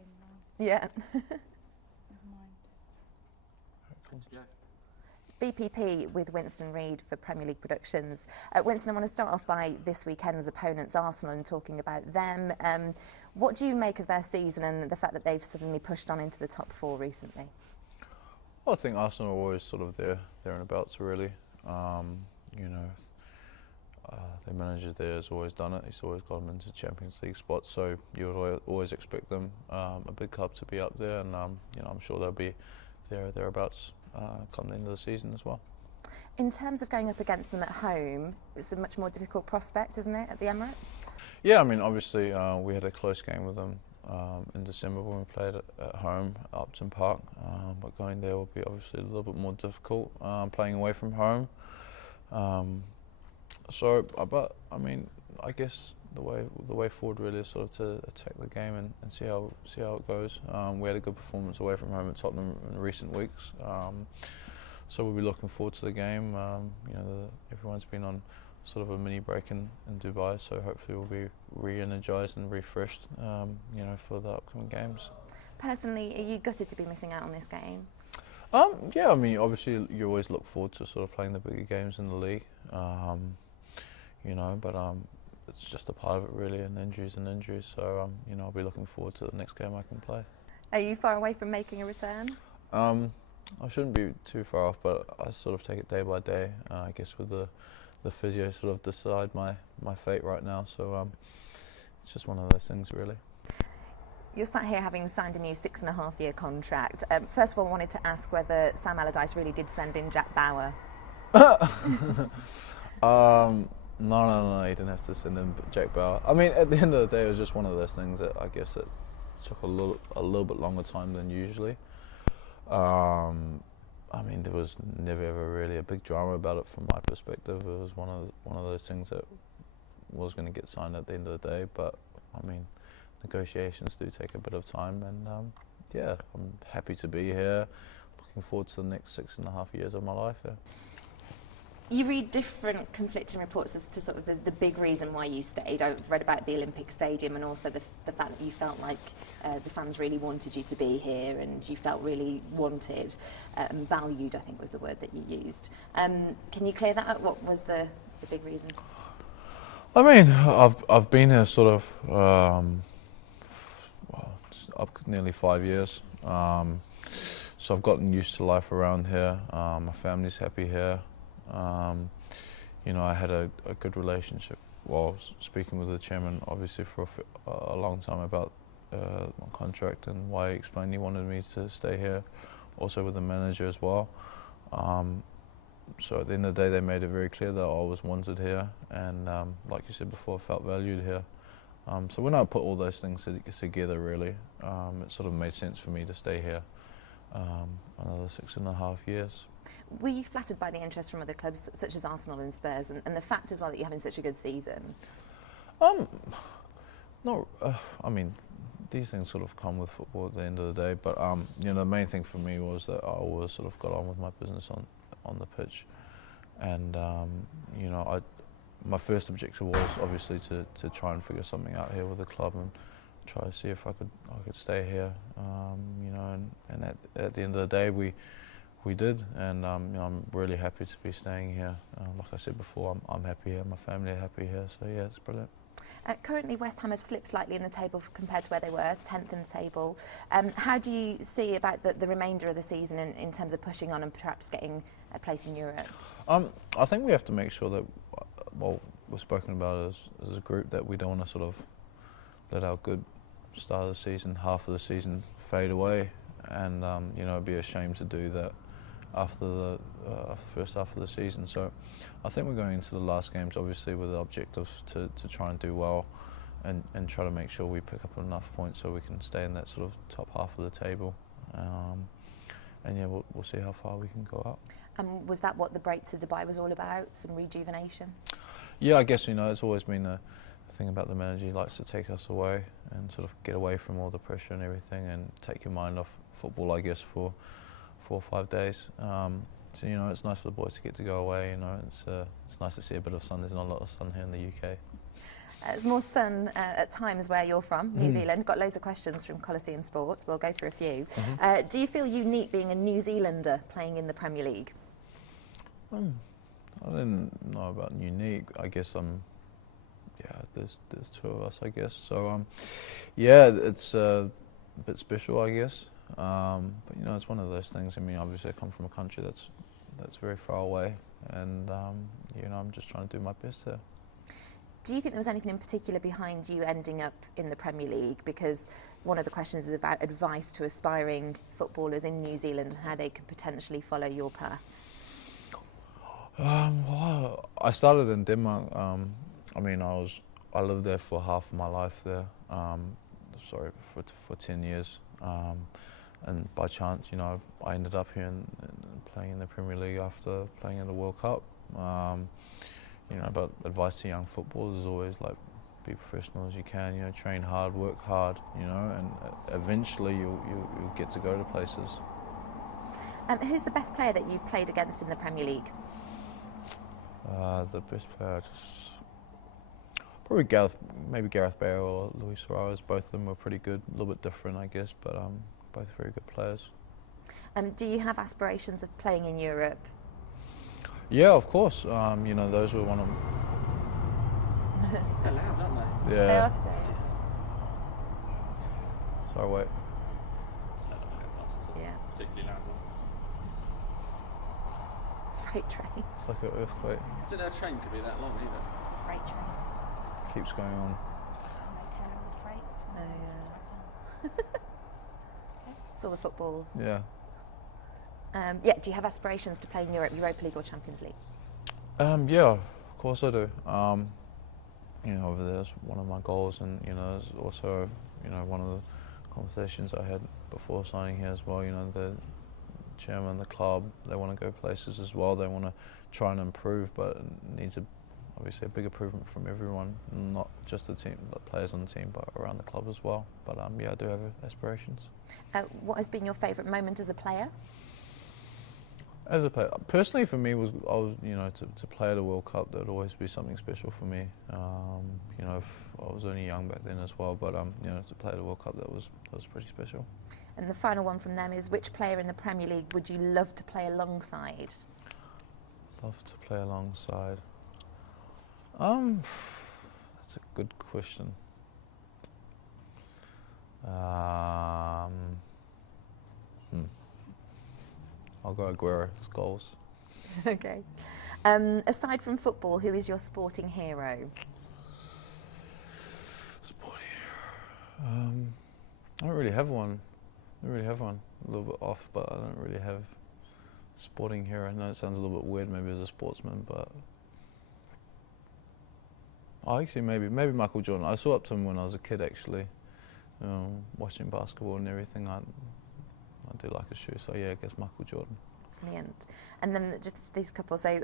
crying now. Yeah. Never mind. Yeah. BPP with Winston Reid for Premier League Productions. Winston, I want to start off by this weekend's opponents, Arsenal, and talking about them. What do you make of their season and the fact that they've suddenly pushed on into the top four recently? Well, I think Arsenal are always sort of there and abouts, really. You know, their manager there has always done it. He's always got them into Champions League spots, so you would always expect them, a big club, to be up there, and you know, I'm sure they'll be thereabouts come the end of the season as well. In terms of going up against them at home, it's a much more difficult prospect, isn't it, at the Emirates? Yeah, I mean, obviously we had a close game with them in December when we played at home at Upton Park, but going there will be obviously a little bit more difficult, playing away from home. But I mean, I guess the way forward really is sort of to attack the game and see how it goes. We had a good performance away from home at Tottenham in recent weeks, so we'll be looking forward to the game. You know, everyone's been on sort of a mini break in Dubai, so hopefully we'll be re-energised and refreshed, you know, for the upcoming games. Personally, are you gutted to be missing out on this game? Yeah, I mean, obviously you always look forward to sort of playing the bigger games in the league, you know, but it's just a part of it really, and injuries. So you know, I'll be looking forward to the next game I can play. Are you far away from making a return? I shouldn't be too far off, but I sort of take it day by day. I guess with the physio sort of decide my fate right now. So it's just one of those things really. You're sat here having signed a new 6.5-year contract. First of all, I wanted to ask whether Sam Allardyce really did send in Jack Bauer. No, he didn't have to send in Jack Bauer. I mean, at the end of the day, it was just one of those things that I guess it took a little bit longer time than usually. I mean, there was never ever really a big drama about it from my perspective. It was one of those things that was going to get signed at the end of the day. But I mean, negotiations do take a bit of time, and yeah, I'm happy to be here. Looking forward to the next 6.5 years of my life here. You read different conflicting reports as to sort of the big reason why you stayed. I've read about the Olympic Stadium and also the fact that you felt like the fans really wanted you to be here and you felt really wanted, valued, I think was the word that you used. Can you clear that up? What was the big reason? I mean, I've been here sort of up nearly 5 years, so I've gotten used to life around here. My family's happy here. You know, I had a good relationship while speaking with the chairman, obviously for a long time about my contract and why he explained he wanted me to stay here. Also with the manager as well. So at the end of the day, they made it very clear that I was wanted here, and like you said before, I felt valued here. So when I put all those things together, really, it sort of made sense for me to stay here another 6.5 years. Were you flattered by the interest from other clubs such as Arsenal and Spurs, and the fact as well that you're having such a good season? No, I mean, these things sort of come with football at the end of the day, but you know, the main thing for me was that I always sort of got on with my business on the pitch, and you know, my first objective was obviously to try and figure something out here with the club and try to see if I could stay here, you know, and at the end of the day we did, and you know, I'm really happy to be staying here. Like I said before, I'm happy here, my family are happy here, so yeah, it's brilliant. Currently, West Ham have slipped slightly in the table compared to where they were, 10th in the table. How do you see about the remainder of the season in terms of pushing on and perhaps getting a place in Europe? I think we have to make sure that, well, we're spoken about as a group, that we don't want to sort of let our good start of the season, half of the season, fade away, and you know, it'd be a shame to do that after the first half of the season. So I think we're going into the last games obviously with the objective to try and do well and try to make sure we pick up enough points so we can stay in that sort of top half of the table, and yeah, we'll see how far we can go up. Was that what the break to Dubai was all about, some rejuvenation? Yeah, I guess, you know, it's always been a thing about the manager. He likes to take us away and sort of get away from all the pressure and everything and take your mind off football, I guess, for 4 or 5 days. So, you know, it's nice for the boys to get to go away, you know, it's nice to see a bit of sun. There's not a lot of sun here in the UK. There's more sun at times where you're from, New Zealand. Got loads of questions from Coliseum Sports. We'll go through a few. Do you feel unique being a New Zealander playing in the Premier League? I didn't know about unique. I guess there's two of us, I guess. So yeah, it's a bit special, I guess. But you know, it's one of those things. I mean, obviously, I come from a country that's very far away, and you know, I'm just trying to do my best there. Do you think there was anything in particular behind you ending up in the Premier League? Because one of the questions is about advice to aspiring footballers in New Zealand and how they could potentially follow your path. Well, I started in Denmark. I mean, I lived there for half of my life there. For 10 years. And by chance, you know, I ended up here and playing in the Premier League after playing in the World Cup. You know, but advice to young footballers is always like, be professional as you can. You know, train hard, work hard. You know, and eventually you'll get to go to places. Who's the best player that you've played against in the Premier League? The best player, probably maybe Gareth Bale or Luis Suarez. Both of them were pretty good. A little bit different, I guess, but both very good players. Do you have aspirations of playing in Europe? Yeah, of course. You know, those were one of them. They're loud, aren't they? Yeah. They are today. Sorry, wait. Yeah. Particularly loud one. Freight train. It's like an earthquake. I didn't know a train could be that long either. It's a freight train. Keeps going on. And they carry all the freight. Oh, yeah. It's right down. It's all the footballs. Yeah. Yeah. Do you have aspirations to play in Europe, Europa League or Champions League? Yeah, of course I do. You know, over there is one of my goals, and you know, it's also, you know, one of the conversations I had before signing here as well. You know, the chairman, the club, they want to go places as well. They want to try and improve, but it needs obviously a big improvement from everyone, not just the team, the players on the team, but around the club as well. But yeah, I do have aspirations. What has been your favourite moment as a player? As a player, personally for me, you know, to play at a World Cup, that would always be something special for me. You know, I was only young back then as well, but you know, to play at a World Cup, that was pretty special. And the final one from them is, which player in the Premier League would you love to play alongside? Love to play alongside. That's a good question. I'll go Aguero's goals. Okay. Aside from football, who is your sporting hero? Sporting hero. I don't really have one. A little bit off, but I don't really have sporting hero. I know it sounds a little bit weird, maybe as a sportsman, but actually maybe Michael Jordan. I saw up to him when I was a kid, actually, watching basketball and everything. I do like his shoe, so yeah, I guess Michael Jordan. Brilliant. And then just these couple. So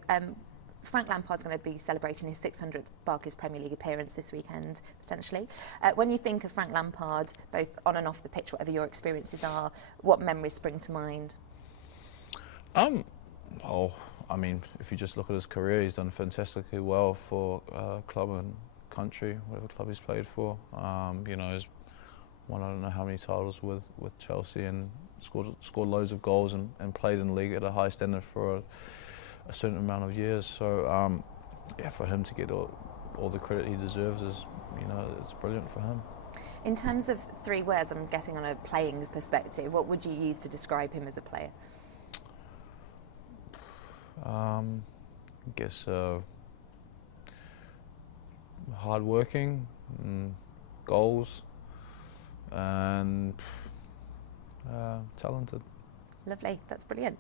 Frank Lampard's going to be celebrating his 600th Barclays Premier League appearance this weekend, potentially. When you think of Frank Lampard, both on and off the pitch, whatever your experiences are, what memories spring to mind? Well, I mean, if you just look at his career, he's done fantastically well for club and country, whatever club he's played for. You know, he's won I don't know how many titles with Chelsea, and scored loads of goals and played in the league at a high standard for a certain amount of years. So yeah, for him to get all the credit he deserves is, you know, it's brilliant for him. In terms of 3 words, I'm guessing on a playing perspective, what would you use to describe him as a player? I guess hard-working, goals, and talented. Lovely, that's brilliant.